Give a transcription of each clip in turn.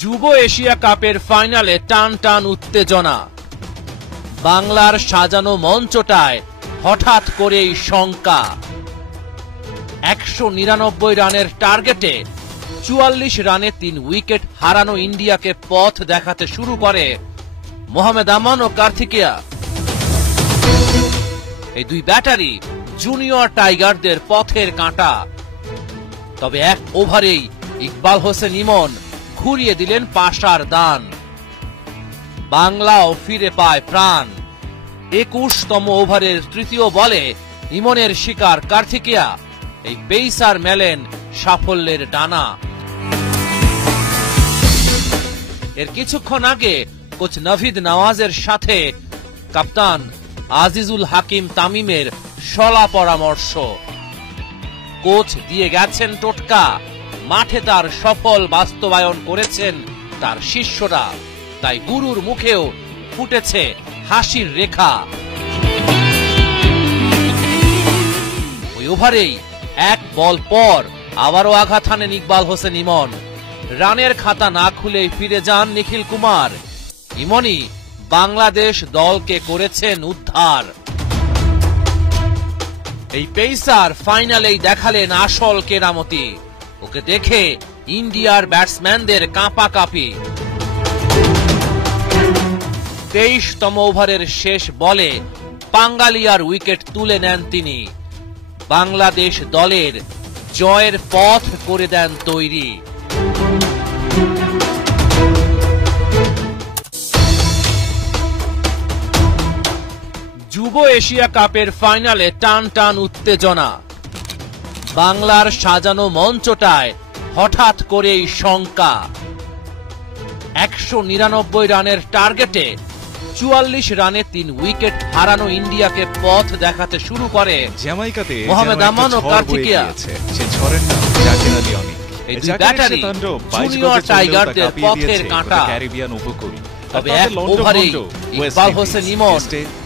যুব এশিয়া কাপের ফাইনালে টান টান উত্তেজনা। বাংলার সাজানো মঞ্চটায় হঠাৎ করেই শঙ্কা। 199 রানের টার্গেটে 44 রানে 3 উইকেট হারানো ইন্ডিয়াকে পথ দেখাতে শুরু করে মোহাম্মদ আমান ও কার্তিকেয়া। এই দুই ব্যাটারি জুনিয়র টাইগারদের পথের কাঁটা। তবে এক ওভারেই ইকবাল হোসেন ইমন ঘুরিয়ে দিলেন পাশার দান। বাংলাও ফিরে পায় প্রাণ। 21তম ওভারের তৃতীয় বলে ইমনের শিকার কার্তিকেয়া। এই পেসার মেলেন সাফল্যের ডানা। এর কিছুক্ষণ আগে কোচ নাভিদ নওয়াজের সাথে কাপ্তান আজিজুল হাকিম তামিমের শলা পরামর্শ। কোচ দিয়ে গেছেন টোটকা, মাঠে তার সফল বাস্তবায়ন করেছেন তার শিষ্যরা। তাই গুরুর মুখেও ফুটেছে হাসির রেখা। ওই ওভারেই এক বল পর আবারও আঘাত হানেন ইকবাল হোসেন ইমন। রানের খাতা না খুলেই ফিরে যান নিখিল কুমার। ইমনই বাংলাদেশ দলকে করেছেন উদ্ধার। এই পেসার ফাইনালেই দেখালেন আসল কেরামতি। ওকে দেখে ইন্ডিয়ার ব্যাটসম্যানদের কাঁপাকাঁপি। 23তম ওভারের শেষ বলে পাঙ্গালিয়ার উইকেট তুলে নেন তিনি। বাংলাদেশ দলের জয়ের পথ করে দেন তৈরি। যুব এশিয়া কাপের ফাইনালে টান টান উত্তেজনা। বাংলার সাজানো মঞ্চটায় হঠাৎ করেই শঙ্কা। 199 রানের টার্গেটে 44 রানে 3 উইকেট হারানো ইন্ডিয়াকে পথ দেখাতে শুরু করে জ্যামাইকাতে মোহাম্মদ আমান ও কার্তিকেয়া। সে ঝড়ের নাম জাকির আলী অনিক। এই দুই ব্যাটারি জুনিয়র টাইগারদের পথের কাঁটা। ক্যারিবিয়ান উপকূল। তবে এক ওভারেই ইকবাল হোসেন ইমন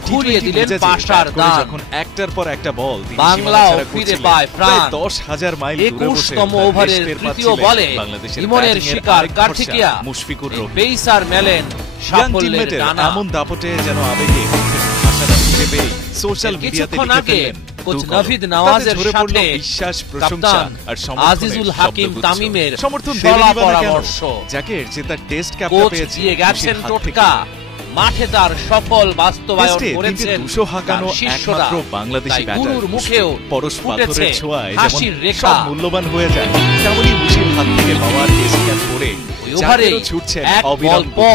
ঘুরিয়ে দিলেন পাশার দান। যখন একটার পর একটা বল বাংলাও ফিরে পায় প্রাণ। 10,000 মাইল দূরে বসে 21তম ওভারের তৃতীয় বলে ইমনের শিকার কার্তিকেয়া। মুশফিকুর পেসার মেলেন সাফল্যের ডানা। এমন দাপটে যেন আবেগে ভাষাটা খুঁজে পেয়ে সোশ্যাল মিডিয়াতে লিখে ফেললেন কোচ নাভিদ নওয়াজের সাথে বিশ্বাস, প্রশংসা আর আজিজুল হাকিম তামিমের সমর্থন শলা পরামর্শ। জাকির যে তার টেস্ট ক্যাপটা পেয়েছে, দিয়ে গেছেন টোটকা, মাঠে তার সফল বাস্তবায়ন করেছেন তার শিষ্যরা। বাংলাদেশী গুরুর মুখেও ফুটেছে হাসির রেখা। মূল্যবান হয়ে যায় তেমনই মুশির হাত থেকে পাওয়ার টেস্ট ক্যাপ পরে ওভারে ছুটছে এক বল পর